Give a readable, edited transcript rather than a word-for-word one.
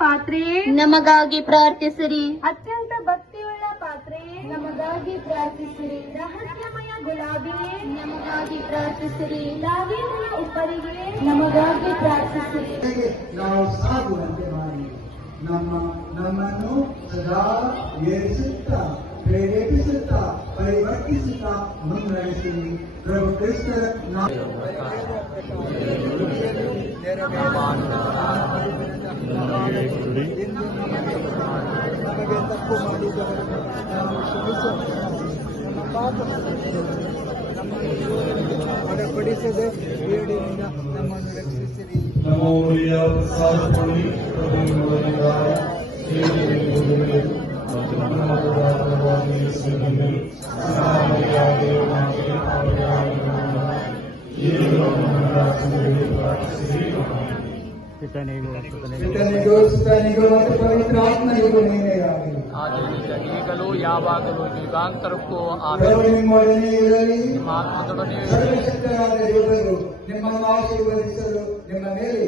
ಪಾತ್ರೆಯೇ ನಮಗಾಗಿ ಪ್ರಾರ್ಥಿಸಿರಿ. ಅತ್ಯಂತ ಭಕ್ತಿಯುಳ್ಳ ಪಾತ್ರೆಯೇ ನಮಗಾಗಿ ಪ್ರಾರ್ಥಿಸಿರಿ. ರಹಸ್ಯಮಯ ಗುಲಾಬಿಯೇ ನಮಗಾಗಿ ಪ್ರಾರ್ಥಿಸಿರಿ. ದಾವೀದನ ಉಪ್ಪರಿಗೆ ನಮಗಾಗಿ ಪ್ರಾರ್ಥಿಸಿರಿ. ನಾವು ಸಾಗುವಂತೆ ಮಾಡಿ ನಮ್ಮನ್ನು ಸದಾ ಏರಿಸುತ್ತಾ ಪ್ರೇರೇಪಿಸುತ್ತಾ ಪರಿವರ್ತಿಸುತ್ತಾ ಮುನ್ನಡೆಸಿರಿ. ಪ್ರಭು ಕ್ರಿಸ್ತರ ನಮಗೆ ತಪ್ಪು ಮಾಡಿದವರನ್ನು ನಾವು ಒಳಪಡಿಸದೆ ಬೇಡಿನಿಂದ ನಮ್ಮನ್ನು ರಕ್ಷಿಸಿರಿ. ಪಿತನಿಗೂ ಸುತನಿಗೂ ಮತ್ತು ಪವಿತ್ರಾತ್ಮನಿಗೂ ನೀನೇ ಆಗಲಿ. ಈಗಲೂ ಯಾವಾಗಲೂ ಯುಗಾಂತರಕ್ಕೂ ನಿಮ್ಮೊಡನೆ ಇರಲಿ. ನಿಮ್ಮ ಆತ್ಮದೊಡನೆ ಸರ್ವಶಕ್ತರಾದ ದೇವರು ನಿಮ್ಮನ್ನು ಆಶೀರ್ವದಿಸಲು ನಿಮ್ಮ ಮೇಲೆ